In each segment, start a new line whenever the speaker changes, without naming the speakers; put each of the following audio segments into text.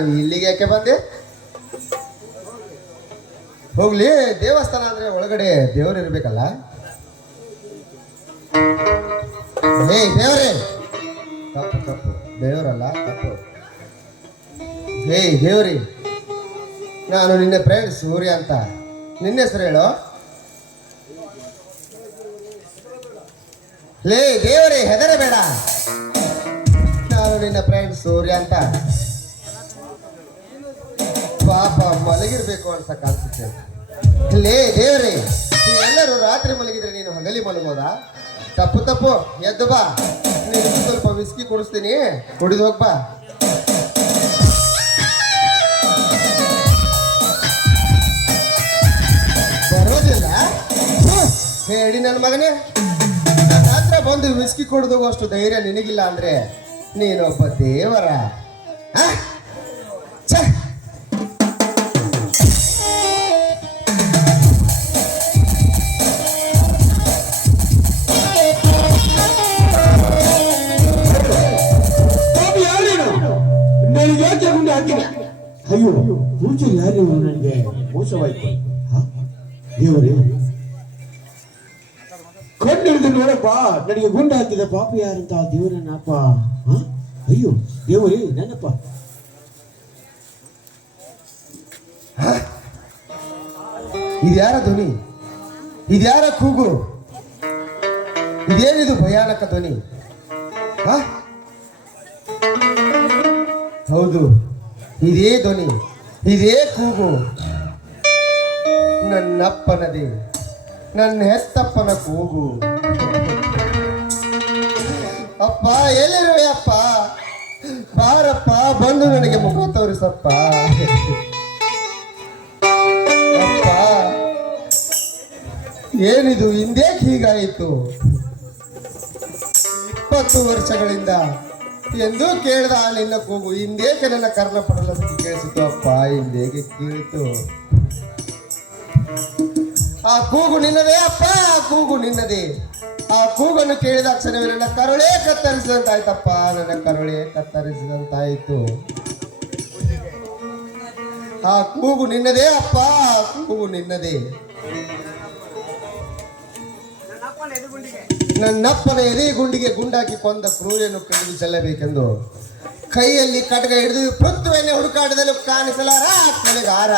ನಾನು ಇಲ್ಲಿಗೆ ಯಾಕೆ ಬಂದೆ? ಹೋಗ್ಲಿ, ದೇವಸ್ಥಾನ ಅಂದ್ರೆ ಒಳಗಡೆ ದೇವರು ಇರ್ಬೇಕಲ್ಲ? ಹೇ ದೇವರೇ! ತಪ್ಪು ತಪ್ಪು. ದೇವರಲ್ಲ, ತಪ್ಪು. ಹೇ ದೇವ್ರಿ! ನಾನು ನಿನ್ನ ಫ್ರೆಂಡ್ ಸೂರ್ಯ ಅಂತ. ನಿನ್ನ ಹೆಸರು ಹೇಳು? ಲೇ, ದೇವರೇ, ಹೆದರಬೇಡ. ನಾನು ನಿನ್ನ ಫ್ರೆಂಡ್ ಸೂರ್ಯ ಅಂತ. ಪಾಪ ಮಲಗಿರ್ಬೇಕು ಅಂತ ಕಾಣಿಸುತ್ತೆ. ಲೇ ದೇವ್ರಿ ಎಲ್ಲರೂ ರಾತ್ರಿ ಮಲಗಿದ್ರೆ ನೀನು ಹಗಲಿ ಮಲಗೋದಾ? ತಪ್ಪು ತಪ್ಪು. ಎದ್ದು ಬಾ. ನೀನು ಸ್ವಲ್ಪ ವಿಸ್ಕಿ ಕುಡಿಸ್ತೀನಿ. ಕುಡಿದು ಹೋಗ್ಬಾ ಬರೋದಿಲ್ಲ. ಹೇಳಿ ನನ್ನ ಮಗನೇ. ಹತ್ರ ಬಂದು ವಿಸ್ಕಿ ಕುಡಿದು ಅಷ್ಟು ಧೈರ್ಯ ನಿನಗಿಲ್ಲ ಅಂದ್ರೆ ನೀನೊಬ್ಬ ದೇವರ? ಛೆ!
ನನಗೆ ಗುಂಡ ಹಾಕಿದ ಪಾಪ ಯಾರಂತ ದೇವರನ್ನಪ್ಪ? ಅಯ್ಯೋ, ದೇವರೇ, ನನ್ನಪ್ಪ.
ಇದ್ಯಾರ ಧ್ವನಿ? ಇದ್ಯಾರ ಕೂಗು? ಇದೇನಿದು ಭಯಾನಕ ಧ್ವನಿ? ಹೌದು, ಇದೇ ಧ್ವನಿ, ಇದೇ ಕೂಗು. ನನ್ನಪ್ಪನದೇ, ನನ್ನ ಹೆತ್ತಪ್ಪನ ಕೂಗು. ಅಪ್ಪ, ಎಲ್ಲಿರುವೆ ಅಪ್ಪ? ಬಾರಪ್ಪ, ಬಂದು ನನಗೆ ಮುಖ ತೋರಿಸಪ್ಪ. ಅಪ್ಪ, ಏನಿದು, ಹಿಂದೇಕ್ ಹೀಗಾಯಿತು? ಇಪ್ಪತ್ತು ವರ್ಷಗಳಿಂದ ಎಂದು ಕೇಳ್ದ ಆ ನಿನ್ನ ಕೂಗು, ಹಿಂದೇಕೆ ನನ್ನ ಕರ್ಣ ಪಡಲ ಕೇಳಿಸಿತು. ಅಪ್ಪ, ಹಿಂದೇಗೆ ಕೇಳಿತು. ಆ ಕೂಗು ನಿನ್ನದೇ ಅಪ್ಪ, ಆ ಕೂಗು ನಿನ್ನದೇ. ಆ ಕೂಗನ್ನು ಕೇಳಿದ ಕ್ಷಣವೇ ನನ್ನ ಕರುಳೇ ಕತ್ತರಿಸಿದಂತಾಯ್ತಪ್ಪ, ನನ್ನ ಕರುಳೇ ಕತ್ತರಿಸಿದಂತಾಯ್ತು. ಆ ಕೂಗು ನಿನ್ನದೇ ಅಪ್ಪ ಕೂಗು ನಿನ್ನದೇ. ನನ್ನಪ್ಪನ ಎದೆ ಗುಂಡಿಗೆ ಗುಂಡಾಕಿ ಕೊಂದ ಕ್ರೂರಿಯನ್ನು ಕಡಿದು ಚೆಲ್ಲಬೇಕೆಂದು ಕೈಯಲ್ಲಿ ಕಟಗ ಹಿಡಿದು ಪೃಥ್ವಿಯನ್ನು ಹುಡುಕಾಟದಲ್ಲಿ ಕಾಣಿಸಲಾರ ಕೊನೆಗಾರ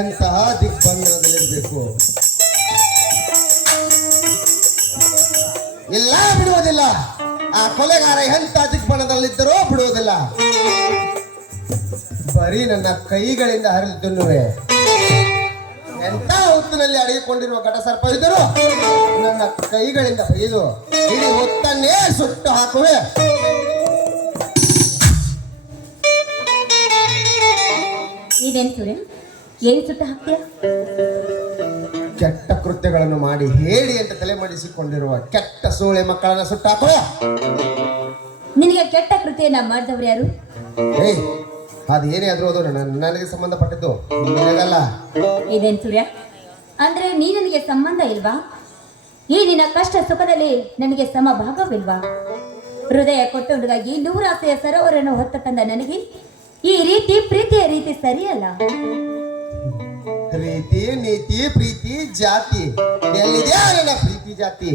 ಎಂತಹ ದಿಗ್ಬಂಧನದಲ್ಲಿರಬೇಕು. ಇಲ್ಲ, ಬಿಡುವುದಿಲ್ಲ. ಆ ಕೊಲೆಗಾರ ಎಂತ ದಿಗ್ಬಣದಲ್ಲಿದ್ದರೂ ಬಿಡುವುದಿಲ್ಲ. ಬರೀ ನನ್ನ ಕೈಗಳಿಂದ ಹರಿದುನ್ನುವೆ ಎಂತ ಹೊತ್ತಿನಲ್ಲಿ ಅಡಗಿಕೊಂಡಿರುವ ಘಟ ಸರ್ಪ ಇದ್ದರು ನನ್ನ ಕೈಗಳಿಂದ ಬೈದು ಇಡೀ ಹೊತ್ತನ್ನೇ ಸುಟ್ಟು ಹಾಕುವೆ.
ಇದೇನ್ ಸೂರ್ಯ? ಏನ್ ಸುಟ್ಟು ಹಾಕ್ತೀಯ?
ಕೆಟ್ಟ ಕೃತ್ಯಗಳನ್ನು ಮಾಡಿ ಹೇಳಿ ಅಂತ ತಲೆ ಮಾಡಿಸಿಕೊಂಡಿರುವ ಕೆಟ್ಟ ಸೂಳೆ ಮಕ್ಕಳನ್ನ ಸುಟ್ಟು ಹಾಕುವೆ
ನಿನಗೆ ಕೆಟ್ಟ ಕೃತಿಯನ್ನ ಮಾಡಿದವ್ರು ಯಾರು?
ಏಯ್ ಅದು ಏನೇ ಆದ್ರೂ ಅದು ನನಗೆ ಸಂಬಂಧಪಟ್ಟಿದ್ದು. ನಿನಗಲ್ಲ.
ಇದೇನ್ ಸೂರ್ಯ? ಅಂದ್ರೆ ನೀ ನನಗೆ ಸಂಬಂಧ ಇಲ್ವಾ? ಈ ನಿನ್ನ ಕಷ್ಟ ಸುಖದಲ್ಲಿ ನನಗೆ ಸಮಭಾಗವಿಲ್ವಾ? ಹೃದಯ ಕೊಟ್ಟೊಂದಾಗಿ ನೂರಾಸೆಯ ಸರೋವರನ್ನು ಹೊತ್ತ ತಂದ ನನಗೆ ಈ ರೀತಿ ಪ್ರೀತಿಯ ರೀತಿ ಸರಿಯಲ್ಲ.
ರೀತಿ ನೀತಿ ಪ್ರೀತಿ ಜಾತಿ. ಎಲ್ಲಿದೆ ನನ್ನ ಪ್ರೀತಿ ಜಾತಿ?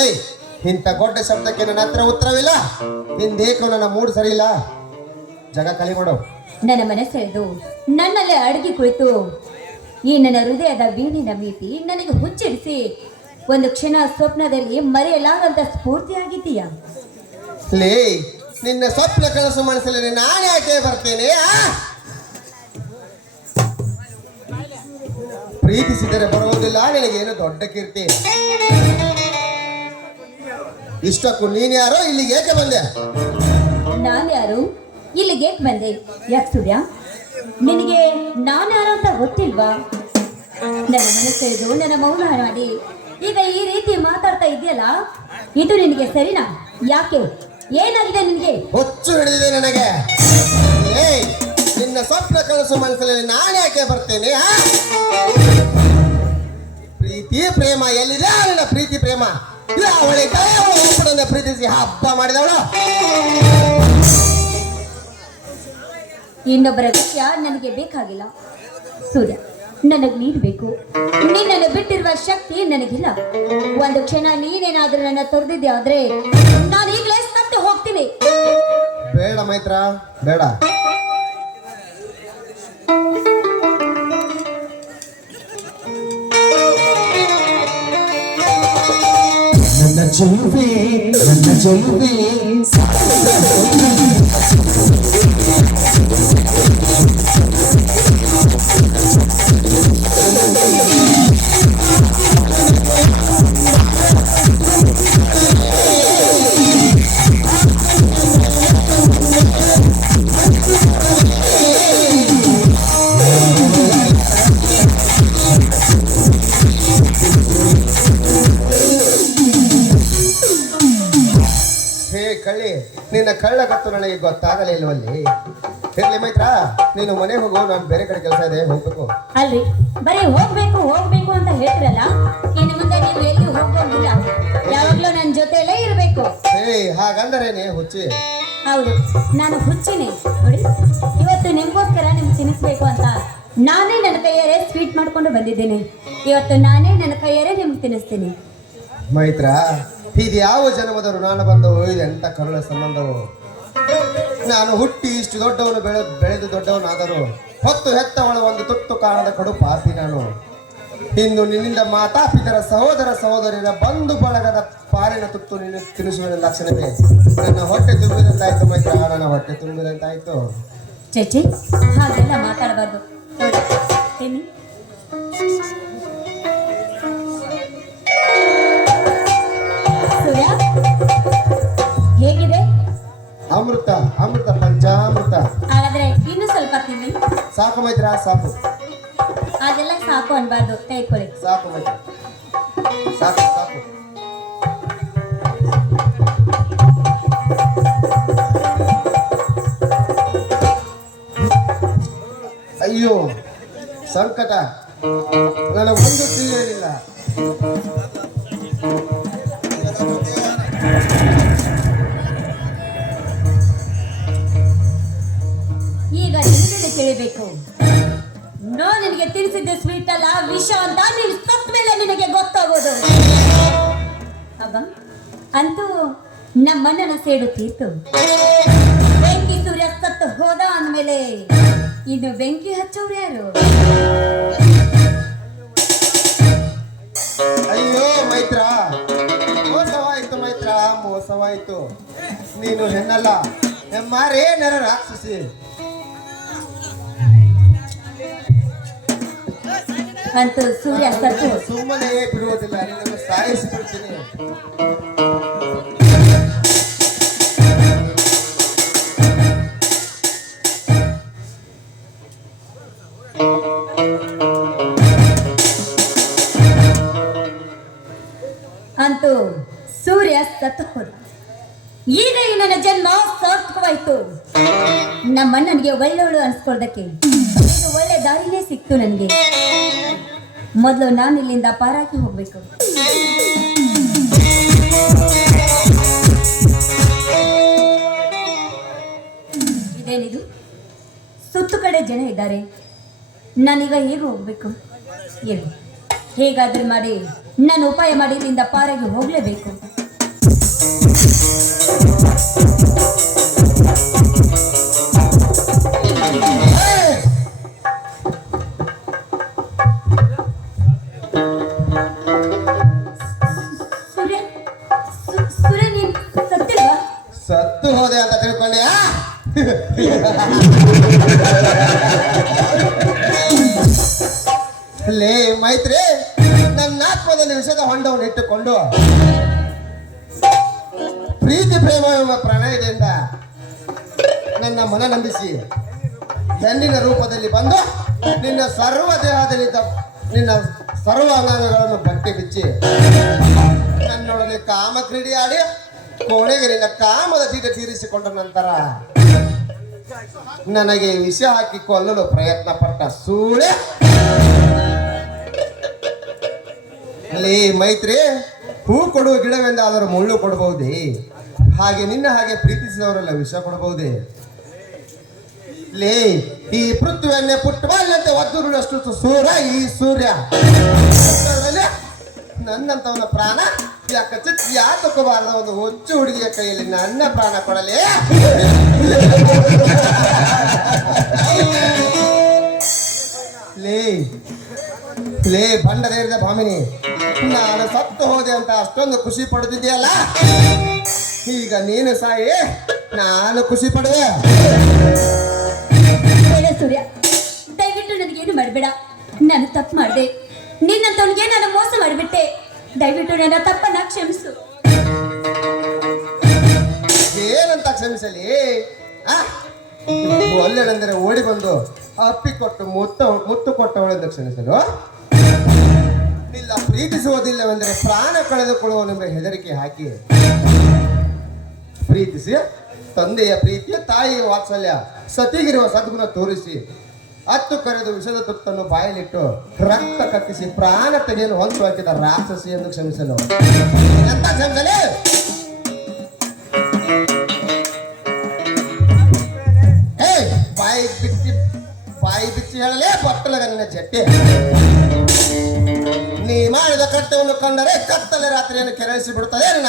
ಏಯ್ ಇಂಥ ಗೊಡ್ಡ ಶಬ್ದಕ್ಕೆ ನನ್ನ ಹತ್ರ ಉತ್ತರವಿಲ್ಲ. ಹಿಂದೇಕೋ ನನ್ನ ಮೂಡ್ ಸರಿ ಇಲ್ಲ ಜಗ ಕಲಿ ಮಾಡು.
ನನ್ನ ಮನಸ್ಸೆಳೆದು ನನ್ನಲ್ಲೇ ಅಡಗಿ ಕುಳಿತು ಈ ನನ್ನ ಹೃದಯದ ವೀಣಿನ ಮೀತಿ ನನಗೆ ಹುಚ್ಚಿಡಿಸಿ ಒಂದು ಕ್ಷಣ ಸ್ವಪ್ನದಲ್ಲಿ ಮರೆಯಲಾಗಂತ ಸ್ಫೂರ್ತಿಯಾಗಿದ್ದೀಯ
ಲೇ ನಿನ್ನ ಸ್ವಪ್ನ ಕನಸು ಮನಸ್ಸಲ್ಲಿ ನಾನು ಯಾಕೆ ಬರ್ತೇನೆ ಆ? ಪ್ರೀತಿಸಿದರೆ ಬರುವುದಿಲ್ಲ. ನಿನಗೇನು ದೊಡ್ಡ ಕೀರ್ತಿ? ಇಷ್ಟಕ್ಕೂ ನೀನ್ ಯಾರೋ? ಇಲ್ಲಿಗೆ ಏಕೆ ಬಂದೆ?
ನಾನು ಯಾರು? ಇಲ್ಲಿಗೆ ಏಕ್ ಬಂದೆ? ಯಾಕೆ ಸೂರ್ಯ? ನಿನಗೆ ನಾನು ಯಾರು ಅಂತ ಗೊತ್ತಿಲ್ವಾ? ನನ್ನ ಮನಸ್ಸು ನನ್ನ ಮೌನ ಮಾಡಿ. ಈಗ ಈ ರೀತಿ ಮಾತಾಡ್ತಾ ಇದೆಯಲ್ಲ ಇದು ನಿನಗೆ ಸರಿನಾ? ಯಾಕೆ? ಏನಾಗಿದೆ ನಿನಗೆ?
ಹೊಚ್ಚು ಹಿಡಿದಿದೆ ನನಗೆ. ನಿನ್ನ ಸ್ವಪ್ನ ಕನಸು ಮನಸ್ಸಲ್ಲಿ ನಾನು ಯಾಕೆ ಬರ್ತೇನೆ? ಪ್ರೀತಿ ಪ್ರೇಮ ಎಲ್ಲಿದೆ ನನ್ನ ಪ್ರೀತಿ ಪ್ರೇಮ? ಅವಳಿ ಅವಳು ಒಬ್ಬಳನ್ನ ಪ್ರೀತಿಸಿ ಹಬ್ಬ ಮಾಡಿದವಳು.
ಇನ್ನೊಬ್ಬರ ವಿಷಯ ನನಗೆ ಬೇಕಾಗಿಲ್ಲ. ಸೂರ್ಯ ನನಗೆ ನೀನು ಬೇಕು. ನಿನ್ನನ್ನು ಬಿಟ್ಟಿರುವ ಶಕ್ತಿ ನನಗಿಲ್ಲ. ಒಂದು ಕ್ಷಣ ನೀನೇನಾದ್ರೂ ನನ್ನ ತೊರೆದಿದ್ದೆ ಆದ್ರೆ ನಾನು ಈಗಲೇ ಸತ್ತು ಹೋಗ್ತೀನಿ.
ಬೇಡ ಮೈತ್ರ ಬೇಡ.
ನನ್ನ ಚೆಲುವೆ ನನ್ನ
ಕಳ್ಳಿ ನಿನ್ನ ಕಳ್ಳ ಕತ್ತು ನನಗೆ ಗೊತ್ತಾಗಲೇ ಇಲ್ವಲ್ಲಿ? ಇರ್ಲಿ ಮೈತ್ರ ನೀನು ಮನೆ ಹೋಗು ನಾನು ಬೇರೆ ಕಡೆ ಕೆಲಸ ಇದೆ ಹೋಗ್ಬೇಕು.
ಅಲ್ರಿ ಬರೀ ಹೋಗ್ಬೇಕು ಹೋಗ್ಬೇಕು ಅಂತ ಹೇಳ್ತಿರಲ್ಲ? ಇನ್ನು ಮುಂದೆ ನೀವು ಎಲ್ಲಿ ಹೋಗೋದಿಲ್ಲ ಯಾವಾಗ್ಲೂ ನನ್ನ ಜೊತೆಲೇ ಇರಬೇಕು.
ಹೇ ಹಾಗಂದರೇನೆ ಹುಚ್ಚಿ?
ಹೌದು ನಾನು ಹುಚ್ಚಿನಿ. ನೋಡಿ ಇವತ್ತು ನಿಮ್ಗೋಸ್ಕರ ನಿಮ್ಗೆ ತಿನ್ನಿಸ್ಬೇಕು ಅಂತ ನಾನೇ ನನ್ನ ಕೈಯಾರೆ ಸ್ವೀಟ್ ಮಾಡ್ಕೊಂಡು ಬಂದಿದ್ದೀನಿ. ಇವತ್ತು ನಾನೇ ನನ್ನ ಕೈಯಾರೆ ನಿಮ್ಗೆ ತಿನ್ನಿಸ್ತೀನಿ.
ಮೈತ್ರ ಇದು ಯಾವ ಜನ್ಮದವರು ನಾನು ಬಂದವು, ಇದು ಅಂತ ಕರುಳ ಸಂಬಂಧವು? ನಾನು ಹುಟ್ಟಿ ಇಷ್ಟು ದೊಡ್ಡವನು ಬೆಳೆ ಬೆಳೆದು ದೊಡ್ಡವನಾದರು ಹೊತ್ತು ಹೆತ್ತವಳ ಒಂದು ತುತ್ತು ಕಾಣದ ಕಡು ಪಾಪಿ ನಾನು. ಇಂದು ನಿನ್ನಿಂದ ಮಾತಾಪಿತರ ಸಹೋದರ ಸಹೋದರಿಯರ ಬಂಧು ಬಳಗದ ಪಾರಿನ ತುತ್ತು ನಿನ್ನ ತಿನಿಸುವ ಲಕ್ಷಣವೇ ನನ್ನ ಹೊಟ್ಟೆ ತುಂಬಿದಂತಾಯ್ತು ಮೈತ್ರ ನನ್ನ ಹೊಟ್ಟೆ ತುಂಬಿದಂತಾಯ್ತು.
ಚೇಚಿ ಹಾಗೆಲ್ಲ ಮಾತಾಡಬಾರ್ದು.
ಅಮೃತ ಅಮೃತ ಪಂಚಾಮೃತ.
ಹಾಗಾದ್ರೆ ಇನ್ನು ಸ್ವಲ್ಪ ತಿನ್ನಿ.
ಸಾಕು ಮೈತ್ರ ಸಾಕು.
ಅದೆಲ್ಲ ಸಾಕು ಅನ್ಬಾರ್ದು ತೆಗೆದುಕೊಳ್ಳಿ.
ಸಾಕು ಮೈತ್ರ. ಸಾಕು ಸಾಕು. ಅಯ್ಯೋ ಸಂಕಟ. ನನಗೊಂದು ತಿಳಿಯಲಿಲ್ಲ
ತಿಳಿಬೇಕು. ನೋ, ನಿನಗೆ ತಿಳಿಸಿದ್ದ ಸ್ವೀಟ್ ಅಲ್ಲ, ವಿಷ ಅಂತ, ನೀನು ಸತ್ತ ಮೇಲೆ ನಿನಗೆ ಗೊತ್ತಾಗೋದು. ಅಬ್ಬ, ಅಂತೂ ನಮ್ಮನ್ನ ಸೇಡು ತೀರ್ತು. ಬೆಂಕಿ ಸೂರ್ಯ ಸತ್ತು ಹೋದ ಅಂದಮೇಲೆ ಇನ್ನು ಬೆಂಕಿ ಹಚ್ಚೋರು ಯಾರು?
ಅಯ್ಯೋ, ಮೈತ್ರ, ಮೋಸವಾಯ್ತು ಮೈತ್ರ, ಮೋಸವಾಯ್ತು. ನೀನು ಹೆಣ್ಣಲ್ಲ, ಹೆಮ್ಮಾರೇ ನರ ರಾಕ್ಷಸಿ.
ಅಂತೂ ಸೂರ್ಯ ಸತ್ತು.
ಸುಮ್ಮನೆ ಬಿಡುವುದಿಲ್ಲ ನಿನ್ನನ್ನು ಸಾಯಿಸಿಬಿಡ್ತೀನಿ.
ಅಂತೂ ಮೊದಲು ನಾನು ಇಲ್ಲಿಂದ ಪಾರಾಗಿ ಹೋಗ್ಬೇಕು. ಇದೇನಿದು? ಸುತ್ತು ಕಡೆ ಜನ ಇದ್ದಾರೆ. ನಾನೀಗ ಹೇಗೆ ಹೋಗ್ಬೇಕು? ಏನು ಹೇಗಾದ್ರೂ ಮಾಡಿ, ನಾನು ಉಪಾಯ ಮಾಡಿ ಇಲ್ಲಿಂದ ಪಾರಾಗಿ ಹೋಗ್ಲೇಬೇಕು.
ಲೇ ಮೈತ್ರಿ, ನನ್ನ ಆತ್ಮದಲ್ಲಿ ವಿಷದ ಹೊಂಡವನ್ನು ಇಟ್ಟುಕೊಂಡು ಪ್ರೀತಿ ಪ್ರೇಮ ಎಂಬ ಪ್ರಣಯದಿಂದ ನನ್ನ ಮನ ನಂಬಿಸಿ ಹೆಣ್ಣಿನ ರೂಪದಲ್ಲಿ ಬಂದು ನಿನ್ನ ಸರ್ವ ದೇಹದಲ್ಲಿ ನಿನ್ನ ಸರ್ವ ಅಂಗಾಂಗಗಳನ್ನು ಬಟ್ಟೆ ಬಿಚ್ಚಿ ನನ್ನೊಡನೆ ಕಾಮ ಕ್ರೀಡೆ ಆಡಿ ಕೋಣೆಗೆ ನಿನ್ನ ಕಾಮದ ತೀಟ ತೀರಿಸಿಕೊಂಡ ನಂತರ ನನಗೆ ವಿಷ ಹಾಕಿ ಕೊಲ್ಲಲು ಪ್ರಯತ್ನ ಪಟ್ಟ ಸೂಳೆ. ಅಲ್ಲಿ ಮೈತ್ರಿ, ಹೂ ಕೊಡುವ ಗಿಡವೆಂದಾದರೂ ಮುಳ್ಳು ಕೊಡಬಹುದೇ? ಹಾಗೆ ನಿನ್ನ ಹಾಗೆ ಪ್ರೀತಿಸಿದವರೆಲ್ಲ ವಿಷ ಕೊಡಬಹುದೇ? ಲೇ, ಈ ಪೃಥ್ವಿಯನ್ನೇ ಪುಟ್ಟಬಲ್ಲಂತೆ ಒದ್ದುರುಳಷ್ಟು ಸೂರ ಈ ಸೂರ್ಯ. ನನ್ನಂತವನ ಪ್ರಾಣ ಯಾಕ ಯಾ ತಗೋಬಾರ್ದ ಒಂದು ಹುಚ್ಚು ಹುಡುಗಿಯ ಕೈಯಲ್ಲಿ ನನ್ನ ಪ್ರಾಣ ಕೊಡಲೇ? ಲೇ ಲೇ ಬಂಡದೇರಿದ ಭಾಮಿನಿ, ನಾನು ಸತ್ತು ಹೋದೆ ಅಂತ ಅಷ್ಟೊಂದು ಖುಷಿ ಪಡೆದಿದೆಯಲ್ಲ ಈಗ ನೀನು ಸಾಯಿ, ನಾನು ಖುಷಿ ಪಡುವೆ.
ಸೂರ್ಯ, ದಯವಿಟ್ಟು ನನಗೇನು ಮಾಡಬೇಡ. ನಾನು ತಪ್ಪು ಮಾಡಿದೆ. ನಿನ್ನಂತವನಿಗೆ ನಾನು ಮೋಸ ಮಾಡಿಬಿಟ್ಟೆ? ದಯವಿಟ್ಟು ನನ್ನ ತಪ್ಪನ್ನ ಕ್ಷಮಿಸು.
ಏನಂತ ಕ್ಷಮಿಸಲಿ? ಆ? ಒಳ್ಳೆಯನೆಂದರೆ ಓಡಿ ಬಂದು ಅಪ್ಪಿ ಕೊಟ್ಟು ಮುತ್ತ, ಮುತ್ತು ಕೊಟ್ಟವಳೆಂದು ಕ್ಷಮಿಸಲು? ಇಲ್ಲ ಪ್ರೀತಿಸುವುದಿಲ್ಲವೆಂದರೆ ಪ್ರಾಣ ಕಳೆದುಕೊಳ್ಳುವನೆಂಬ ಹೆದರಿಕೆ ಹಾಕಿ. ಪ್ರೀತಿಸಿ, ತಂದೆಯ ಪ್ರೀತಿಯ ತಾಯಿಯ ವಾತ್ಸಲ್ಯ, ಸತಿಗಿರುವ ಸದ್ಗುಣ ತೋರಿಸಿ. ಹತ್ತು ಕರೆದು ವಿಷದ ತುತ್ತನ್ನು ಬಾಯಲಿಟ್ಟು ರಕ್ತ ಕಕ್ಕಿಸಿ ಪ್ರಾಣ ತೆಗೆಯಲು ಹೊಂದು ಹಾಕಿದ ರಾಕ್ಷಸಿಯನ್ನು ಕ್ಷಮಿಸಲು. ಎಂತ ಕ್ಷಮಿಸಲಿ ಬಾಯಿ ಬಿಚ್ಚಿ ಬಾಯಿ ಬಿಚ್ಚಿ ಹೇಳಲೇ ಬಟ್ಟಲಗನ್ನ ಜಟ್ಟೆ ನೀ ಮಾಡಿದ ಕಟ್ಟವನ್ನು ಕಂಡರೆ ಕತ್ತಲೆ ರಾತ್ರಿಯನ್ನು ಕೆರಳಿಸಿ ಬಿಡುತ್ತದೆ ನಿನ್ನ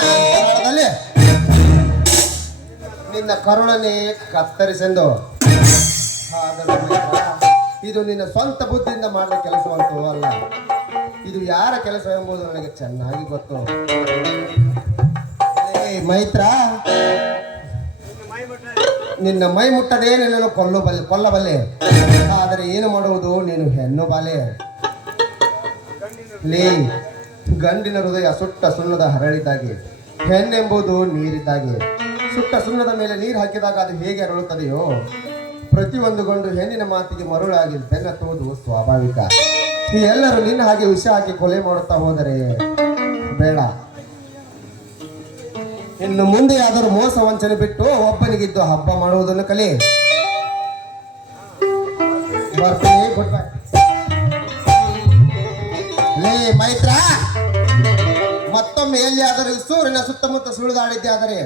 ನಿನ್ನ ಕರುಣನೇ ಕತ್ತರಿಸೆಂದು. ಇದು ನಿನ್ನ ಸ್ವಂತ ಬುದ್ಧಿಯಿಂದ ಮಾಡಿದ ಕೆಲಸವಂತೂ ಅಲ್ಲ. ಇದು ಯಾರ ಕೆಲಸ ಎಂಬುದು ನನಗೆ ಚೆನ್ನಾಗಿ ಗೊತ್ತು. ಮೈತ್ರ. ನಿನ್ನ ಮೈ ಮುಟ್ಟದೇ, ನಿನ್ನನ್ನು ಕೊಲ್ಲಬಲ್ಲೆ ಕೊಲ್ಲಬಲ್ಲೆ. ಆದರೆ ಏನು ಮಾಡುವುದು? ನೀನು ಹೆಣ್ಣು ಬಾಲೆ. ಲೇ, ಗಂಡಿನ ಹೃದಯ ಸುಟ್ಟ ಸುಣ್ಣದ ಹರಳಿದ್ದಾಗೆ. ಹೆಣ್ಣೆಂಬುದು ನೀರಿದ್ದಾಗೆ. ಸುಟ್ಟ ಸುಣ್ಣದ ಮೇಲೆ ನೀರು ಹಾಕಿದಾಗ ಅದು ಹೇಗೆ ಅರಳುತ್ತದೆಯೋ? ಪ್ರತಿಯೊಂದು ಗಂಡು ಹೆಣ್ಣಿನ ಮಾತಿಗೆ ಮರುಳಾಗಿ ಬೆನ್ನತ್ತುವುದು ಸ್ವಾಭಾವಿಕ. ನೀ ಎಲ್ಲರೂ ನಿನ್ನ ಹಾಗೆ ವಿಷ ಹಾಕಿ ಕೊಲೆ ಮಾಡುತ್ತಾ ಹೋದರೆ ಬೇಡ. ಇನ್ನು ಮುಂದೆ ಆದರೂ ಮೋಸ ವಂಚನೆ ಬಿಟ್ಟು ಒಬ್ಬನಿಗಿದ್ದು ಹಬ್ಬ ಮಾಡುವುದನ್ನು ಕಲಿ. ಮೈತ್ರ, ಮತ್ತೊಮ್ಮೆ ಎಲ್ಲಿ ಆದರೂ ಸೂರ್ಯನ ಸುತ್ತಮುತ್ತ ಸುಳಿದಾಡಿದ್ದೆ ಆದರೆ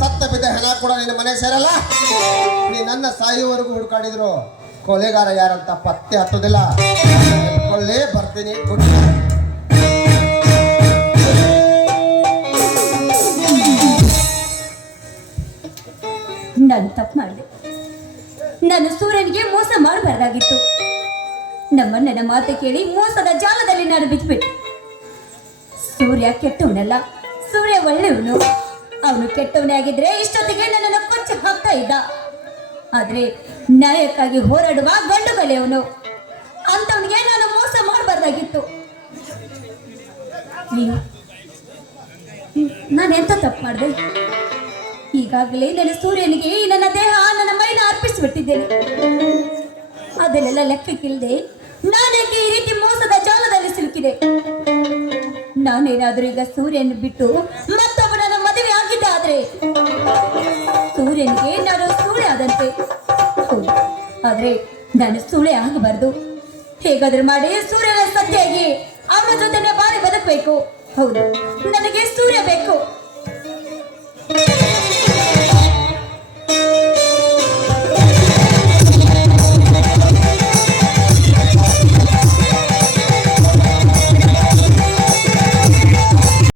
ಸತ್ತ ಬಿದ್ದ ಹೆಣ ಕೂಡ ನಿನ್ನ ಮನೆ ಸೇರಲ್ಲ? ನೀ ನನ್ನ ಸಾಯುವವರೆಗೂ ಹುಡುಕಾಡಿದ್ರು. ಕೊಲೆಗಾರ ಯಾರಂತ ಪತ್ತೆ ಹತ್ತೋದಿಲ್ಲ. ಕೊಳ್ಳೆ ಬರ್ತೀನಿ
ನಾನು ತಪ್ಪು ಮಾಡಿದೆ. ನಾನು ಸೂರ್ಯನಿಗೆ ಮೋಸ ಮಾಡಬಾರ್ದಾಗಿತ್ತು. ನಮ್ಮಣ್ಣನ ಮಾತು ಕೇಳಿ ಮೋಸದ ಜಾಲದಲ್ಲಿ ನಾನು ಬಿದ್ದುಬಿಟ್ಟೆ ಸೂರ್ಯ ಕೆಟ್ಟವನಲ್ಲ, ಸೂರ್ಯ ಒಳ್ಳೆಯವನು. ಅವನು ಕೆಟ್ಟವನೇ ಆಗಿದ್ರೆ ಇಷ್ಟೊತ್ತಿಗೆ ನನ್ನನ್ನು ಕೊಚ್ಚ ಹಾಕ್ತಾ ಇದ್ದ. ಆದ್ರೆ ನ್ಯಾಯಕ್ಕಾಗಿ ಹೋರಾಡುವ ಗಂಡು ಬಲೆಯವನು ಅಂತವನಿಗೆ ನಾನು ಮೋಸ ಮಾಡಬಾರ್ದಾಗಿತ್ತು. ನಾನು ಎಂತ ತಪ್ಪು ಮಾಡಿದೆ? ಈಗಾಗಲೇ ನನ್ನ ಸೂರ್ಯನಿಗೆ ನನ್ನ ದೇಹ ನನ್ನ ಮೈನ ಅರ್ಪಿಸಿಬಿಟ್ಟಿದ್ದೇನೆ. ಅದನ್ನೆಲ್ಲ ಲೆಕ್ಕಕ್ಕಿಲ್ಲದೆ ನಾನೇಕೆ ಈ ರೀತಿ ಮೋಸದ ಜಾಲದಲ್ಲಿ ಸಿಲುಕಿದೆ? ನಾನೇನಾದ್ರೂ ಈಗ ಸೂರ್ಯನ ಬಿಟ್ಟು ಆಗಿದ್ದೆ ಆದ್ರೆ ಸೂರ್ಯನಿಗೆ ನಾನು ಸೂಳೆ ಆದಂತೆ. ಆದರೆ ನಾನು ಸೂಳೆ ಆಗಬಾರ್ದು. ಹೇಗಾದ್ರೂ ಮಾಡಿ ಸೂರ್ಯನ ಸತ್ಯಾಗಿ ಅವರ ಜೊತೆನೆ ಬಾಳಿ ಬದುಕಬೇಕು. ಹೌದು. ನನಗೆ ಸೂರ್ಯ ಬೇಕು.